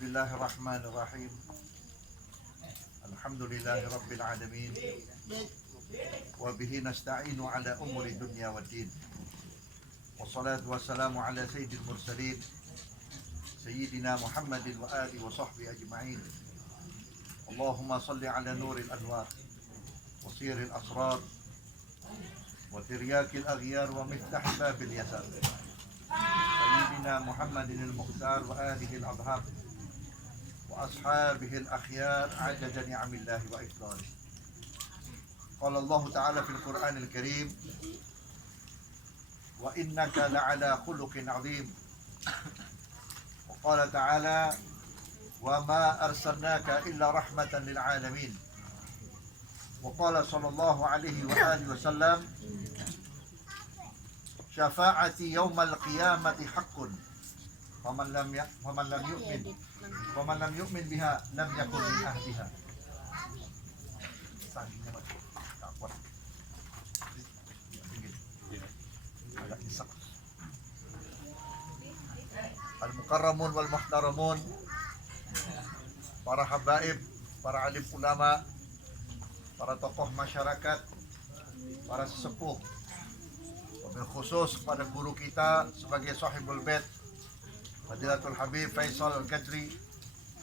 Bismillahirrahmanirrahim. Alhamdulillahi Rabbil Alamin. Wa bihi nasta'inu ala umuri dunya wa din. Wassalatu wassalamu ala sayyidil mursalin Sayyidina Muhammadin wa alihi wa sahbihi ajma'in. Allahumma salli ala nuril anwar wa siril asrar wa tiryakil aghyar wa miftah babil yasar Sayyidina Muhammadin al-Mukhtar wa alihi al-adhar wa ashabihi al-akhyar adada ni'amillahi wa ifdali. Qala Allah Ta'ala fil Qur'anil Karim, wa innaka la'ala khuluqin 'azim. Wa qala ta'ala, wa ma arsalnaka illa rahmatan lil 'alamin. Wa qala sallallahu alaihi wa alihi wasallam, syafa'ati yawmal qiyamati haqqun. Faman lam yu'min biha lam yakun min ahliha. Al-mukarramun wal muhtaramun, para habaib, para alim ulama, para tokoh masyarakat, para sesepuh, wabil khusus pada guru kita sebagai sahibul bait Fadilatul Habib Faisal Al-Qadri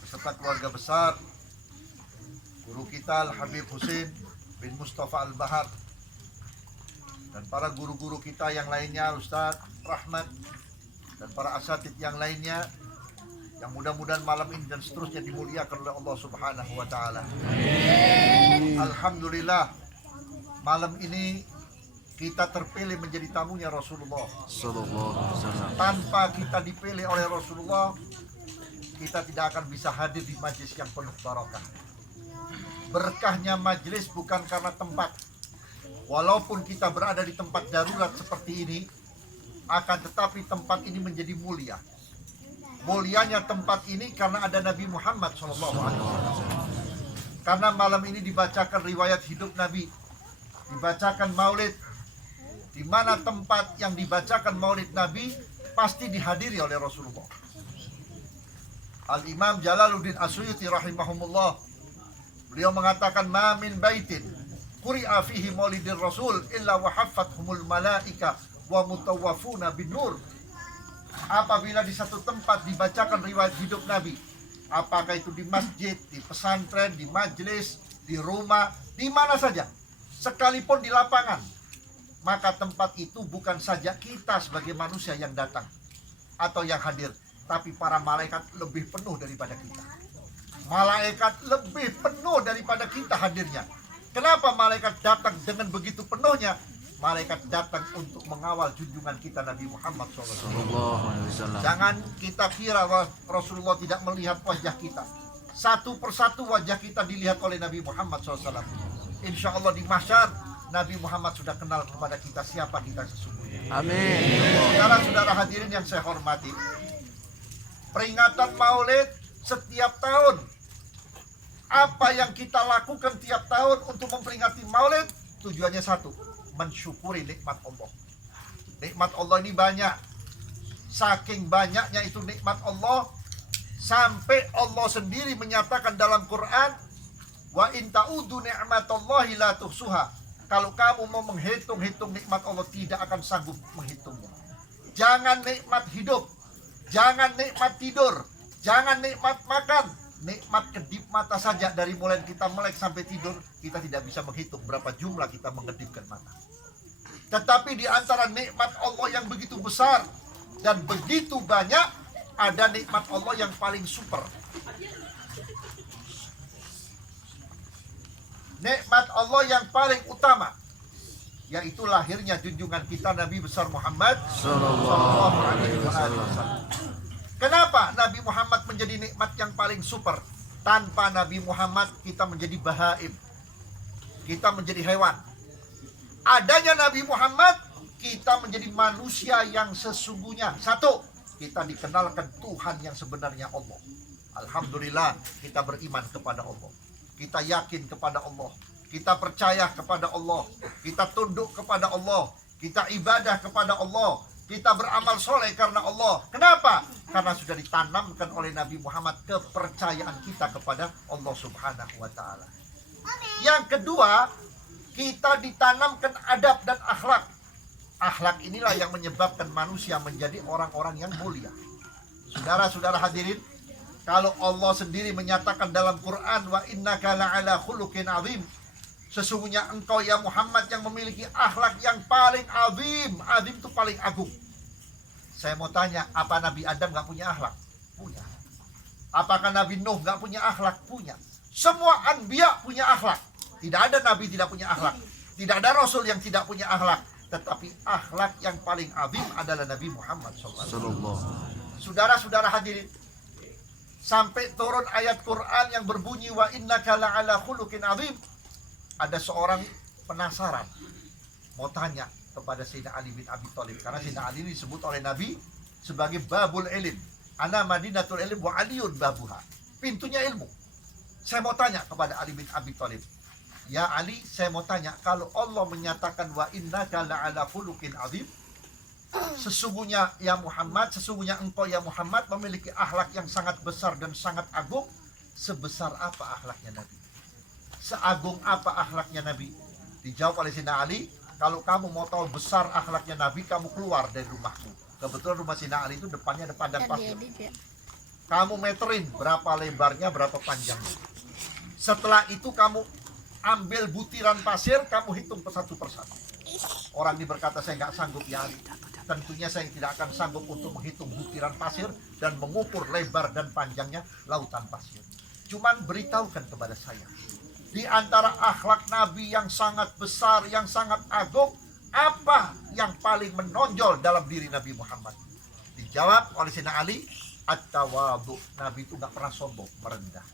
beserta keluarga besar, guru kita Al-Habib Husin bin Mustafa Al-Bahar, dan para guru-guru kita yang lainnya, Ustaz Rahmat, dan para asatid yang lainnya, yang mudah-mudahan malam ini dan seterusnya dimuliakan oleh Allah Subhanahu wa Ta'ala. Alhamdulillah, malam ini kita terpilih menjadi tamunya Rasulullah Sallallahu Alaihi Wasallam. Tanpa kita dipilih oleh Rasulullah, kita tidak akan bisa hadir di majlis yang penuh barakah. Berkahnya majlis bukan karena tempat. Walaupun kita berada di tempat darurat seperti ini, akan tetapi tempat ini menjadi mulia. Mulianya tempat ini karena ada Nabi Muhammad Sallallahu Alaihi Wasallam. Karena malam ini dibacakan riwayat hidup Nabi, dibacakan maulid, di mana tempat yang dibacakan maulid Nabi pasti dihadiri oleh Rasulullah. Al-Imam Jalaluddin As-Suyuti rahimahumullah, beliau mengatakan, ma min baitin quri'a fihi maulidir rasul illa wa haffathumul malaika wa mutawafuna bin nur. Apabila di satu tempat dibacakan riwayat hidup Nabi, apakah itu di masjid, di pesantren, di majlis, di rumah, di mana saja, sekalipun di lapangan, maka tempat itu bukan saja kita sebagai manusia yang datang atau yang hadir, tapi para malaikat lebih penuh daripada kita. Malaikat lebih penuh daripada kita hadirnya. Kenapa malaikat datang dengan begitu penuhnya? Malaikat datang untuk mengawal junjungan kita Nabi Muhammad SAW. Jangan kita kira Rasulullah tidak melihat wajah kita. Satu persatu wajah kita dilihat oleh Nabi Muhammad SAW. Insya Allah di mahsyar Nabi Muhammad sudah kenal kepada kita siapa kita sesungguhnya. Amin. Saudara-saudara hadirin yang saya hormati, peringatan maulid setiap tahun. Apa yang kita lakukan tiap tahun untuk memperingati maulid, tujuannya satu, mensyukuri nikmat Allah. Nikmat Allah ini banyak. Saking banyaknya itu nikmat Allah, sampai Allah sendiri menyatakan dalam Quran, wa in ta'udu ni'matallahi la tuhsuha. Kalau kamu mau menghitung-hitung nikmat Allah, tidak akan sanggup menghitungnya. Jangan nikmat hidup, jangan nikmat tidur, jangan nikmat makan, nikmat kedip mata saja. Dari mulai kita melek sampai tidur, kita tidak bisa menghitung berapa jumlah kita mengedipkan mata. Tetapi di antara nikmat Allah yang begitu besar dan begitu banyak, ada nikmat Allah yang paling super. Nikmat Allah yang paling utama, yaitu lahirnya junjungan kita Nabi besar Muhammad Sallallahu Alaihi Wasallam. Kenapa Nabi Muhammad menjadi nikmat yang paling super? Tanpa Nabi Muhammad kita menjadi bahaim, kita menjadi hewan. Adanya Nabi Muhammad, kita menjadi manusia yang sesungguhnya. Satu, kita dikenalkan Tuhan yang sebenarnya Allah. Alhamdulillah, kita beriman kepada Allah, kita yakin kepada Allah, kita percaya kepada Allah, kita tunduk kepada Allah, kita ibadah kepada Allah, kita beramal soleh karena Allah. Kenapa? karena sudah ditanamkan oleh Nabi Muhammad kepercayaan kita kepada Allah Subhanahu wa Ta'ala. Yang kedua, kita ditanamkan adab dan akhlak. Akhlak inilah yang menyebabkan manusia menjadi orang-orang yang mulia. Saudara-saudara hadirin, kalau Allah sendiri menyatakan dalam Quran, wa innaka la'ala khuluqin azim, sesungguhnya engkau ya Muhammad yang memiliki akhlak yang paling azim. Azim itu paling agung. Saya mau tanya, apa Nabi Adam gak punya akhlak? Punya. Apakah Nabi Nuh gak punya akhlak? Punya. Semua anbiya punya akhlak. Tidak ada Nabi tidak punya akhlak. Tidak ada Rasul yang tidak punya akhlak. Tetapi akhlak yang paling azim adalah Nabi Muhammad SAW. Saudara-saudara hadirin, sampai turun ayat Quran yang berbunyi wa innaka la'ala khuluqin azim. Ada seorang penasaran, mau tanya kepada Sayyidina Ali bin Abi Thalib, karena Sayyidina Ali disebut oleh Nabi sebagai babul ilm, ana madinatul ilm wa aliyun babuha, pintunya ilmu. Saya mau tanya kepada Ali bin Abi Thalib, ya Ali, saya mau tanya, kalau Allah menyatakan wa innaka la'ala khuluqin azim, sesungguhnya ya Muhammad, sesungguhnya engkau ya Muhammad memiliki akhlak yang sangat besar dan sangat agung. Sebesar apa akhlaknya Nabi? Seagung apa akhlaknya Nabi? Dijawab oleh Sayyidina Ali, kalau kamu mau tahu besar akhlaknya Nabi, kamu keluar dari rumahmu. Kebetulan rumah Sayyidina Ali itu depannya ada padang pasir. Kamu meterin berapa lebarnya, berapa panjangnya. Setelah itu kamu ambil butiran pasir, kamu hitung satu persatu. Orang ini berkata, saya nggak sanggup ya Ali. Tentunya saya tidak akan sanggup untuk menghitung butiran pasir dan mengukur lebar dan panjangnya lautan pasir. Cuman beritahukan kepada saya, di antara akhlak Nabi yang sangat besar, yang sangat agung, apa yang paling menonjol dalam diri Nabi Muhammad? Dijawab oleh Sayyidina Ali, at-tawadhu. Nabi itu gak pernah sombong, merendah.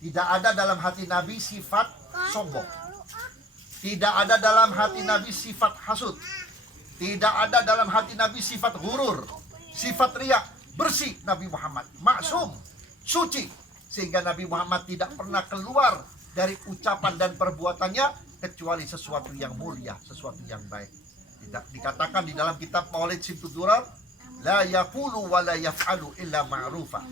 Tidak ada dalam hati Nabi sifat sombong. Tidak ada dalam hati Nabi sifat hasud. Tidak ada dalam hati Nabi sifat gurur, sifat riya. Bersih Nabi Muhammad, maksum, suci. Sehingga Nabi Muhammad tidak pernah keluar dari ucapan dan perbuatannya kecuali sesuatu yang mulia, sesuatu yang baik. Tidak dikatakan di dalam kitab Maulid Simtud Durar, la yaqulu wa la yaf'alu illa ma'rufa.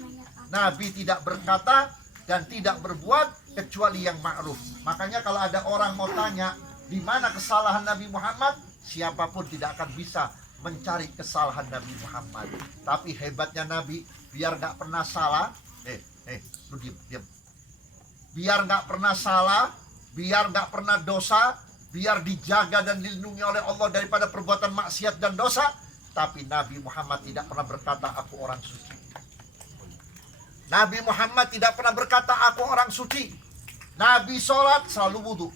Nabi tidak berkata dan tidak berbuat kecuali yang ma'ruf. Makanya kalau ada orang mau tanya di mana kesalahan Nabi Muhammad, siapapun tidak akan bisa mencari kesalahan Nabi Muhammad. Tapi hebatnya Nabi, biar gak pernah salah, lu diam. Biar gak pernah salah, biar gak pernah dosa, biar dijaga dan dilindungi oleh Allah daripada perbuatan maksiat dan dosa, tapi Nabi Muhammad tidak pernah berkata aku orang suci. Nabi Muhammad tidak pernah berkata aku orang suci. Nabi sholat selalu wudhu.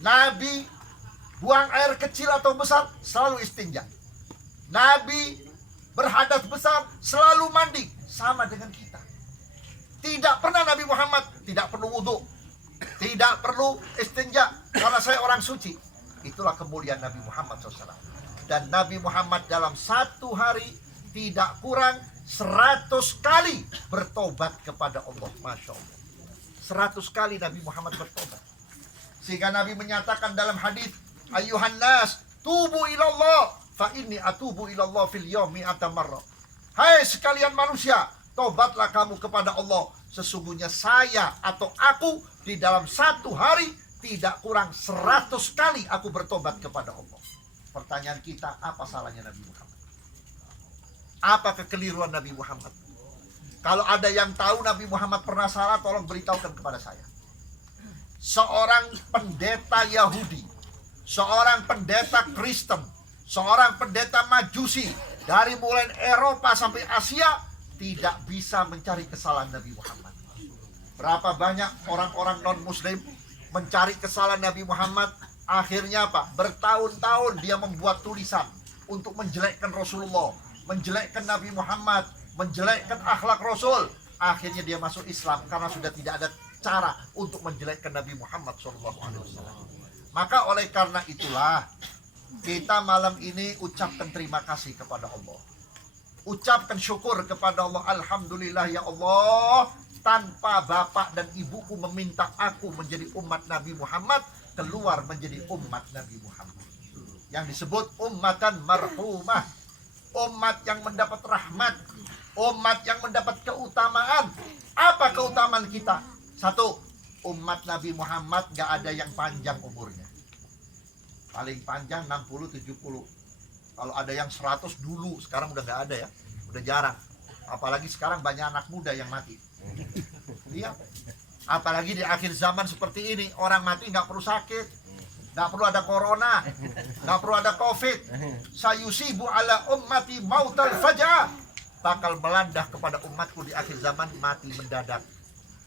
Nabi buang air kecil atau besar selalu istinja. Nabi berhadas besar selalu mandi, sama dengan kita. Tidak pernah Nabi Muhammad tidak perlu wudhu, tidak perlu istinja, karena saya orang suci. Itulah kemuliaan Nabi Muhammad SAW. Dan Nabi Muhammad dalam satu hari tidak kurang 100 kali bertobat kepada Allah. Masya Allah, 100 kali Nabi Muhammad bertobat. Sehingga Nabi menyatakan dalam hadis, ayuhan nas tubu ilallah fa inni atubu ilallah fil yawmi atamarra. Hai sekalian manusia, tobatlah kamu kepada Allah. Sesungguhnya saya atau aku di dalam satu hari tidak kurang 100 kali aku bertobat kepada Allah. Pertanyaan kita, apa salahnya Nabi Muhammad? Apa kekeliruan Nabi Muhammad? Kalau ada yang tahu Nabi Muhammad pernah salah, tolong beritahukan kepada saya. Seorang pendeta Yahudi, seorang pendeta Kristen, seorang pendeta Majusi, dari mulai Eropa sampai Asia, tidak bisa mencari kesalahan Nabi Muhammad. Berapa banyak orang-orang non-muslim mencari kesalahan Nabi Muhammad, akhirnya apa? Bertahun-tahun dia membuat tulisan untuk menjelekkan Rasulullah, menjelekkan Nabi Muhammad, menjelekkan akhlak Rasul. Akhirnya dia masuk Islam karena sudah tidak ada cara untuk menjelekkan Nabi Muhammad SAW. Maka oleh karena itulah kita malam ini ucapkan terima kasih kepada Allah. Ucapkan syukur kepada Allah. Alhamdulillah ya Allah, tanpa bapak dan ibuku meminta aku menjadi umat Nabi Muhammad, keluar menjadi umat Nabi Muhammad yang disebut ummatan marhumah. umat yang mendapat rahmat, umat yang mendapat keutamaan. Apa keutamaan kita? Satu, umat Nabi Muhammad gak ada yang panjang umurnya. Paling panjang 60-70. Kalau ada yang 100 dulu, sekarang udah gak ada ya. Udah jarang. Apalagi sekarang banyak anak muda yang mati. Iya. Apalagi di akhir zaman seperti ini, orang mati gak perlu sakit, gak perlu ada corona, gak perlu ada covid. Sayusibu ala ummati mautal faja'ah. Bakal melanda kepada umatku di akhir zaman mati mendadak.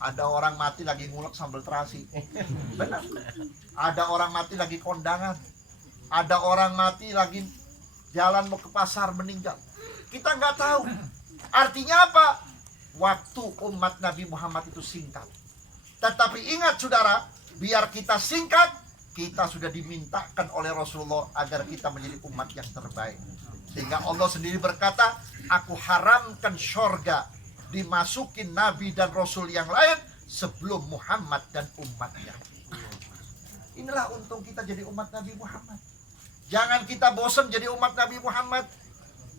Ada orang mati lagi ngulek sambal terasi. Benar. Ada orang mati lagi kondangan. Ada orang mati lagi jalan mau ke pasar meninggal. Kita nggak tahu. Artinya apa? Waktu umat Nabi Muhammad itu singkat. Tetapi ingat saudara, biar kita singkat, kita sudah dimintakan oleh Rasulullah agar kita menjadi umat yang terbaik. Sehingga Allah sendiri berkata, aku haramkan syurga dimasukin Nabi dan Rasul yang lain sebelum Muhammad dan umatnya. Inilah untung kita jadi umat Nabi Muhammad. Jangan kita bosan jadi umat Nabi Muhammad.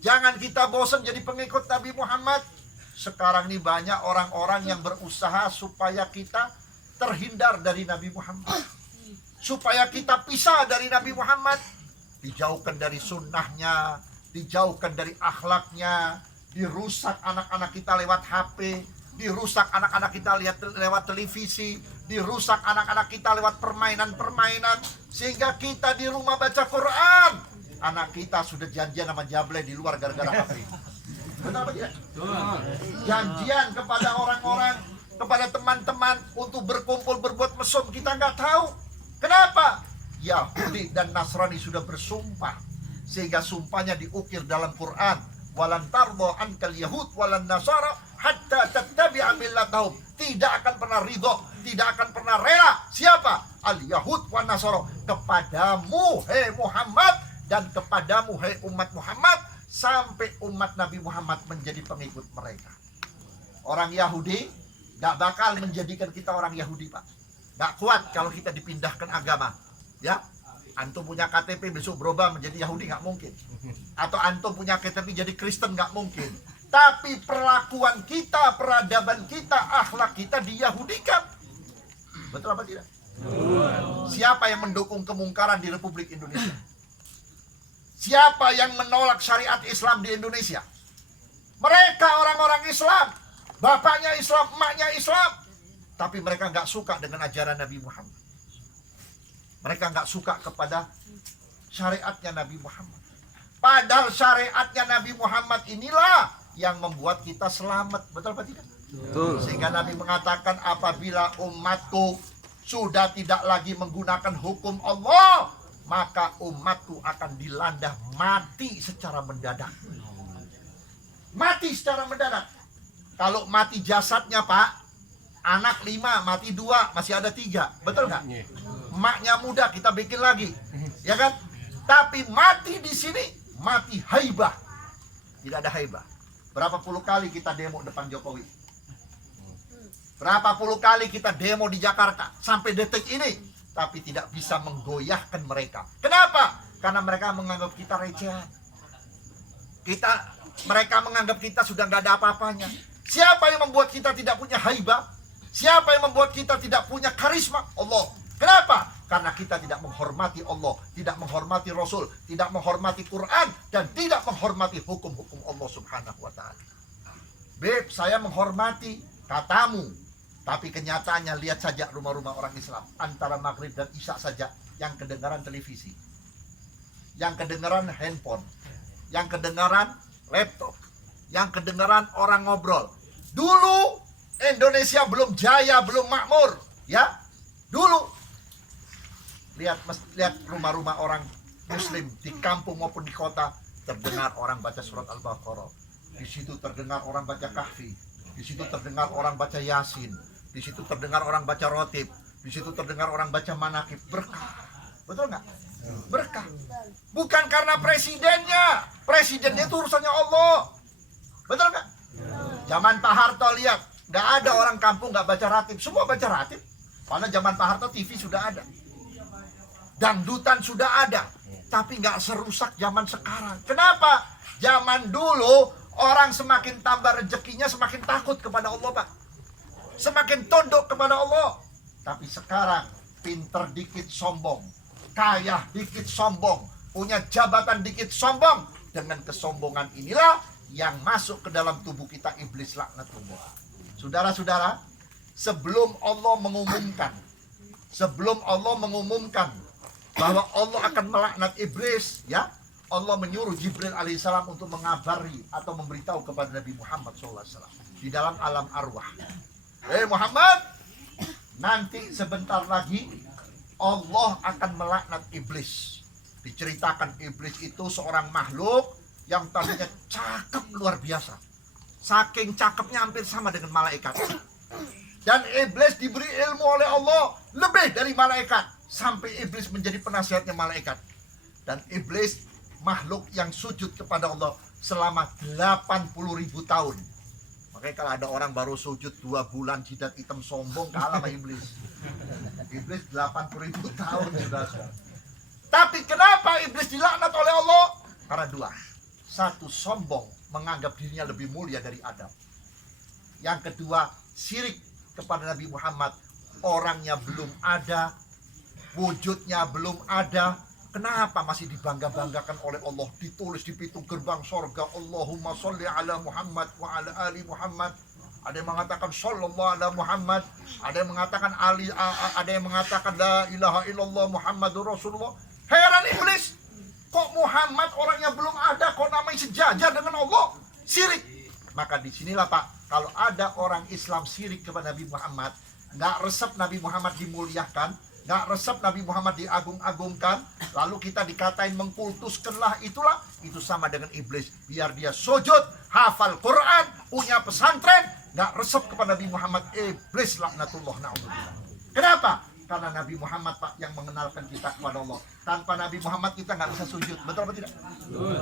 Jangan kita bosan jadi pengikut Nabi Muhammad. Sekarang ini banyak orang-orang yang berusaha supaya kita terhindar dari Nabi Muhammad. Supaya kita pisah dari Nabi Muhammad. Dijauhkan dari sunnahnya, dijauhkan dari akhlaknya, dirusak anak-anak kita lewat HP, dirusak anak-anak kita lewat televisi, dirusak anak-anak kita lewat permainan-permainan, sehingga kita di rumah baca Quran, anak kita sudah janjian sama Jable di luar gara-gara HP. Benar apa tidak? Janjian kepada orang-orang, kepada teman-teman untuk berkumpul berbuat mesum, kita nggak tahu. Kenapa? Yahudi dan Nasrani sudah bersumpah, sehingga sumpahnya diukir dalam Quran. Walan tardo ankal yahud walan nasara hatta tattabi'a millatahum. Tidak akan pernah ridho, tidak akan pernah rela. Siapa? Al yahud wan nasara. Kepadamu hei Muhammad dan kepadamu hei umat Muhammad, sampai umat Nabi Muhammad menjadi pengikut mereka. Orang Yahudi gak bakal menjadikan kita orang Yahudi, Pak. Gak kuat kalau kita dipindahkan agama. Ya, antum punya KTP besok berubah menjadi Yahudi, nggak mungkin. Atau antum punya KTP jadi Kristen, nggak mungkin. Tapi perlakuan kita, peradaban kita, akhlak kita diyahudikan. Betul apa tidak? Siapa yang mendukung kemungkaran di Republik Indonesia? Siapa yang menolak syariat Islam di Indonesia? Mereka orang-orang Islam. Bapaknya Islam, emaknya Islam. Tapi mereka nggak suka dengan ajaran Nabi Muhammad. Mereka nggak suka kepada syariatnya Nabi Muhammad. Padahal syariatnya Nabi Muhammad inilah yang membuat kita selamat. Betul apa tidak? Betul. Sehingga Nabi mengatakan, apabila umatku sudah tidak lagi menggunakan hukum Allah, maka umatku akan dilanda mati secara mendadak. Mati secara mendadak. Kalau mati jasadnya, Pak, anak 5, mati 2, masih ada 3. Betul nggak? Emaknya muda, kita bikin lagi, ya kan? Tapi mati di sini, mati haibah. Tidak ada haibah. Berapa puluh kali kita demo depan Jokowi? Berapa puluh kali kita demo di Jakarta sampai detik ini, tapi tidak bisa menggoyahkan mereka. Kenapa? Karena mereka menganggap kita recehan. Mereka menganggap kita sudah nggak ada apa-apanya. Siapa yang membuat kita tidak punya haibah? Siapa yang membuat kita tidak punya karisma? Allah. Kenapa? Karena kita tidak menghormati Allah, tidak menghormati Rasul, tidak menghormati Quran, dan tidak menghormati hukum-hukum Allah Subhanahu wa ta'ala. Beb, saya menghormati katamu, tapi kenyataannya lihat saja rumah-rumah orang Islam, antara maghrib dan isya saja yang kedengaran televisi, yang kedengaran handphone, yang kedengaran laptop, yang kedengaran orang ngobrol. Dulu Indonesia belum jaya, belum makmur, ya. Dulu lihat rumah-rumah orang Muslim di kampung maupun di kota, terdengar orang baca surat Al-Baqarah. Di situ terdengar orang baca Kahfi. Di situ terdengar orang baca Yasin. Di situ terdengar orang baca Rotib. Di situ terdengar orang baca Manaqib. Berkah. Betul nggak? Berkah. Bukan karena presidennya. Presidennya itu urusannya Allah. Betul nggak? Zaman Pak Harto lihat, nggak ada orang kampung nggak baca Ratib. Semua baca Ratib. Karena zaman Pak Harto TV sudah ada. Dangdutan sudah ada, tapi nggak serusak zaman sekarang. Kenapa? Zaman dulu orang semakin tambah rezekinya semakin takut kepada Allah, Pak. Semakin tunduk kepada Allah. Tapi sekarang pinter dikit sombong, kaya dikit sombong, punya jabatan dikit sombong. Dengan kesombongan inilah yang masuk ke dalam tubuh kita iblis laknatullah. Saudara-saudara, sebelum Allah mengumumkan bahwa Allah akan melaknat iblis, ya, Allah menyuruh Jibril alaihissalam untuk mengabari atau memberitahu kepada Nabi Muhammad SAW di dalam alam arwah. Muhammad, nanti sebentar lagi Allah akan melaknat iblis. Diceritakan iblis itu seorang makhluk yang tadinya cakep luar biasa. Saking cakepnya hampir sama dengan malaikat. Dan iblis diberi ilmu oleh Allah lebih dari malaikat. Sampai iblis menjadi penasihatnya malaikat. Dan iblis makhluk yang sujud kepada Allah selama 80.000 tahun. Makanya kalau ada orang baru sujud 2 bulan jidat hitam sombong, kalah sama iblis. Iblis 80.000 tahun sudah. Tapi kenapa iblis dilaknat oleh Allah? Karena 2. 1, sombong, menganggap dirinya lebih mulia dari Adam. Yang kedua, syirik kepada Nabi Muhammad. Orangnya belum ada, wujudnya belum ada. Kenapa masih dibangga-banggakan oleh Allah? Ditulis di pintu gerbang sorga, Allahumma sholli ala Muhammad wa ala ali Muhammad. Ada yang mengatakan sallallahu ala Muhammad, ada yang mengatakan ada yang mengatakan la ilaha illallah Muhammadur Rasulullah. Heran iblis, kok Muhammad orangnya belum ada, kok namanya sejajar dengan Allah? Syirik. Maka disinilah Pak, kalau ada orang Islam syirik kepada Nabi Muhammad, nggak resep Nabi Muhammad dimuliakan, nggak resep Nabi Muhammad diagung-agungkan, lalu kita dikatain mengkultuskanlah, itu sama dengan iblis. Biar dia sujud, hafal Quran, punya pesantren, nggak resep kepada Nabi Muhammad, iblis laknatullah na'udzubillah. Kenapa? Karena Nabi Muhammad Pak yang mengenalkan kita kepada Allah. Tanpa Nabi Muhammad kita nggak bisa sujud, betul apa tidak?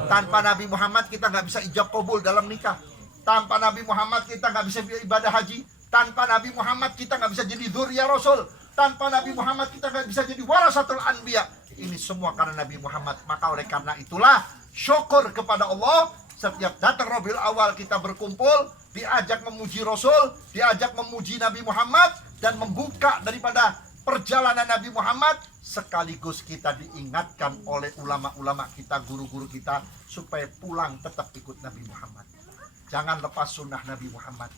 Tanpa Nabi Muhammad kita nggak bisa ijab kabul dalam nikah. Tanpa Nabi Muhammad kita nggak bisa ibadah haji. Tanpa Nabi Muhammad kita nggak bisa jadi dzurriyyah Rasul. Tanpa Nabi Muhammad kita nggak bisa jadi warasatul anbiya. Ini semua karena Nabi Muhammad. Maka oleh karena itulah syukur kepada Allah. Setiap datang Rabiul Awal kita berkumpul, diajak memuji Rasul, diajak memuji Nabi Muhammad, dan membuka daripada perjalanan Nabi Muhammad, sekaligus kita diingatkan oleh ulama-ulama kita, guru-guru kita, supaya pulang tetap ikut Nabi Muhammad. Jangan lepas sunnah Nabi Muhammad,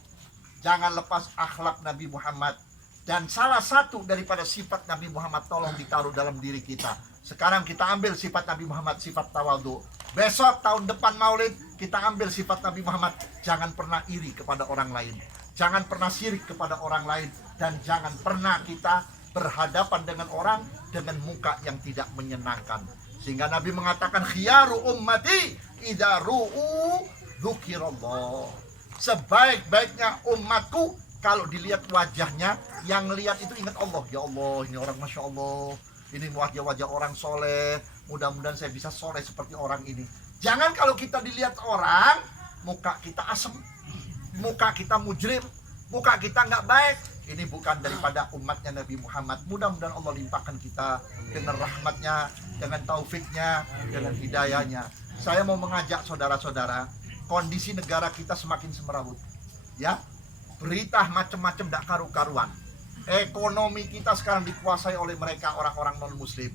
jangan lepas akhlak Nabi Muhammad. Dan salah satu daripada sifat Nabi Muhammad tolong ditaruh dalam diri kita. Sekarang kita ambil sifat Nabi Muhammad, sifat tawadhu. Besok tahun depan Maulid kita ambil sifat Nabi Muhammad, jangan pernah iri kepada orang lain, jangan pernah syirik kepada orang lain, dan jangan pernah kita berhadapan dengan orang dengan muka yang tidak menyenangkan. Sehingga Nabi mengatakan khiyaru ummati idza ru'u dzukirallah. Sebaik-baiknya umatku kalau dilihat wajahnya, yang lihat itu ingat Allah. Ya Allah, ini orang Masya Allah, ini wajah-wajah orang soleh, mudah-mudahan saya bisa soleh seperti orang ini. Jangan kalau kita dilihat orang, muka kita asem, muka kita mujrim, muka kita nggak baik. Ini bukan daripada umatnya Nabi Muhammad. Mudah-mudahan Allah limpahkan kita dengan rahmatnya, dengan taufiknya, dengan hidayahnya. Saya mau mengajak saudara-saudara, kondisi negara kita semakin semerawut, ya. Berita macam-macam tidak karu-karuan. Ekonomi kita sekarang dikuasai oleh mereka, orang-orang non-muslim.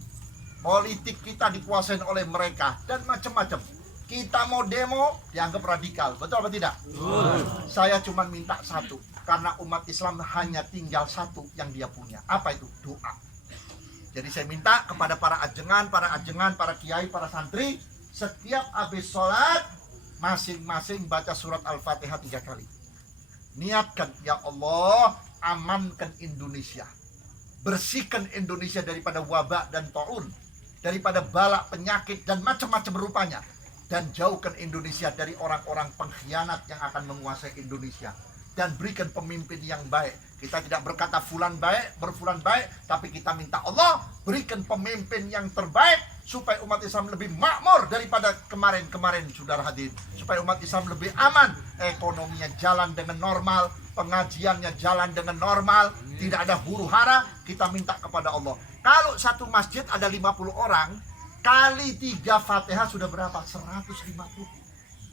Politik kita dikuasai oleh mereka, dan macam-macam. Kita mau demo, dianggap radikal. Betul apa tidak? Saya cuma minta satu, karena umat Islam hanya tinggal satu yang dia punya. Apa itu? Doa. Jadi saya minta kepada para ajengan, para kiai, para santri, setiap habis sholat, masing-masing baca surat Al-Fatihah 3 kali. Niatkan, ya Allah, amankan Indonesia, bersihkan Indonesia daripada wabak dan taun, daripada balak, penyakit, dan macam-macam rupanya, dan jauhkan Indonesia dari orang-orang pengkhianat yang akan menguasai Indonesia, dan berikan pemimpin yang baik. Kita tidak berkata fulan baik, berfulan baik, tapi kita minta Allah berikan pemimpin yang terbaik, supaya umat Islam lebih makmur daripada kemarin-kemarin, saudara hadirin. Supaya umat Islam lebih aman, ekonominya jalan dengan normal, pengajiannya jalan dengan normal, tidak ada huru hara. Kita minta kepada Allah. Kalau satu masjid ada 50 orang, kali 3 Fatihah sudah berapa? 150.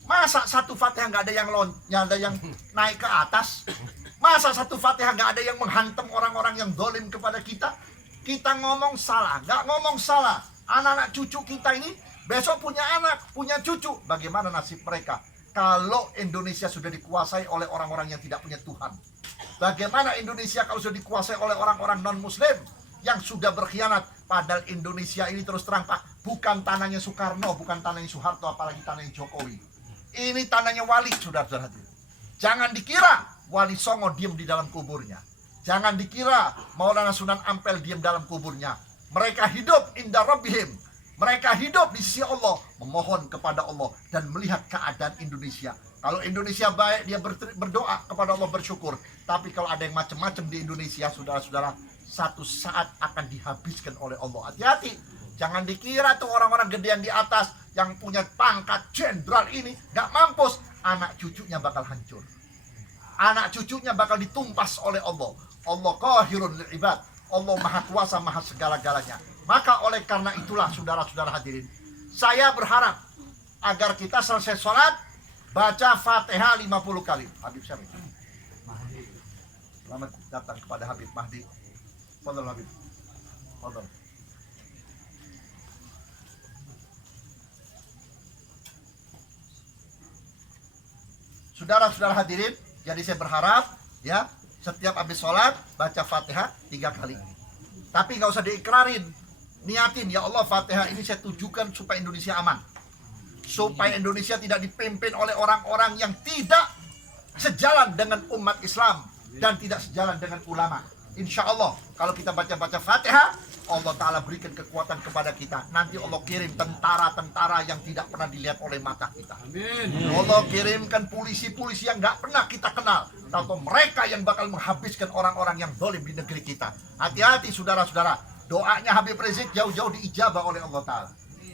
Masa satu Fatihah nggak ada yang naik ke atas? Masa satu Fatihah nggak ada yang menghantam orang-orang yang zalim kepada kita? Kita ngomong salah, nggak ngomong salah. Anak-anak cucu kita ini besok punya anak, punya cucu. Bagaimana nasib mereka kalau Indonesia sudah dikuasai oleh orang-orang yang tidak punya Tuhan? Bagaimana Indonesia kalau sudah dikuasai oleh orang-orang non-Muslim yang sudah berkhianat? Padahal Indonesia ini terus terang Pak, bukan tanahnya Soekarno, bukan tanahnya Soeharto, apalagi tanahnya Jokowi. Ini tanahnya Wali, saudara-saudara. Jangan dikira Wali Songo diam di dalam kuburnya. Jangan dikira Maulana Sunan Ampel diam dalam kuburnya. Mereka hidup inda rabbihim. Mereka hidup di sisi Allah, memohon kepada Allah dan melihat keadaan Indonesia. Kalau Indonesia baik, dia berdoa kepada Allah, bersyukur. Tapi kalau ada yang macam-macam di Indonesia, saudara-saudara, satu saat akan dihabiskan oleh Allah. Hati-hati. Jangan dikira tuh orang-orang gedean di atas yang punya pangkat jenderal ini gak mampus. Anak cucunya bakal hancur. Anak cucunya bakal ditumpas oleh Allah. Allah qahirun lil ibad. Allah maha kuasa, maha segala-galanya. Maka oleh karena itulah saudara-saudara hadirin, saya berharap agar kita selesai sholat baca Fatihah 50 kali. Habib siapa itu? Selamat datang kepada Habib Mahdi. Fadhal Habib. Fadhal. Saudara-saudara hadirin, jadi saya berharap ya setiap habis sholat baca Fatihah 3 kali. Tapi nggak usah diikrarin, niatin ya Allah Fatihah ini saya tujukan supaya Indonesia aman, supaya Indonesia tidak dipimpin oleh orang-orang yang tidak sejalan dengan umat Islam dan tidak sejalan dengan ulama. Insya Allah kalau kita baca-baca Fatihah, Allah Ta'ala berikan kekuatan kepada kita. Nanti Allah kirim tentara-tentara yang tidak pernah dilihat oleh mata kita. Amin. Allah kirimkan polisi-polisi yang nggak pernah kita kenal. Atau mereka yang bakal menghabiskan orang-orang yang zalim di negeri kita. Hati-hati saudara-saudara. Doanya Habib Rizik jauh-jauh diijabah oleh Allah Ta'ala.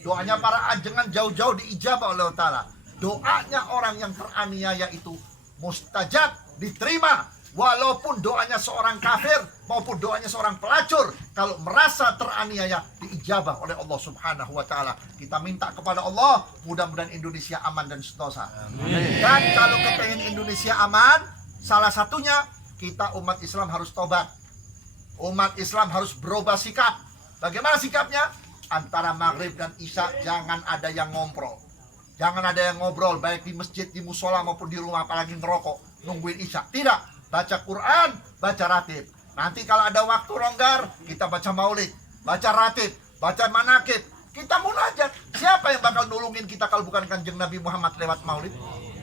Doanya para ajengan jauh-jauh diijabah oleh Allah Ta'ala. Doanya orang yang teraniaya itu mustajab, diterima. Walaupun doanya seorang kafir maupun doanya seorang pelacur, kalau merasa teraniaya diijabah oleh Allah Subhanahu wa Ta'ala. Kita minta kepada Allah, mudah-mudahan Indonesia aman dan sentosa. Dan kalau kepengen Indonesia aman, salah satunya kita umat Islam harus tobat. Umat Islam harus berubah sikap. Bagaimana sikapnya? Antara maghrib dan isya jangan ada yang ngompol. Jangan ada yang ngobrol, baik di masjid, di musola maupun di rumah, apalagi ngerokok, nungguin isya. Tidak. Baca Quran, baca ratib. Nanti kalau ada waktu longgar, kita baca maulid, baca ratib, baca manakib. Kita munajat. Siapa yang bakal nulungin kita kalau bukan Kanjeng Nabi Muhammad lewat maulid?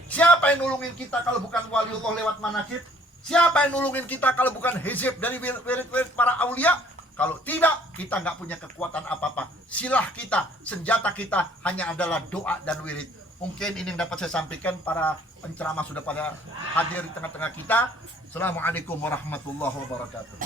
Siapa yang nulungin kita kalau bukan waliullah lewat manakib? Siapa yang nulungin kita kalau bukan hizib dari wirid-wirid para aulia? Kalau tidak, kita nggak punya kekuatan apa-apa. Silah kita, senjata kita hanya adalah doa dan wirid. Mungkin ini yang dapat saya sampaikan. Para penceramah sudah pada hadir di tengah-tengah kita. Assalamualaikum warahmatullahi wabarakatuh.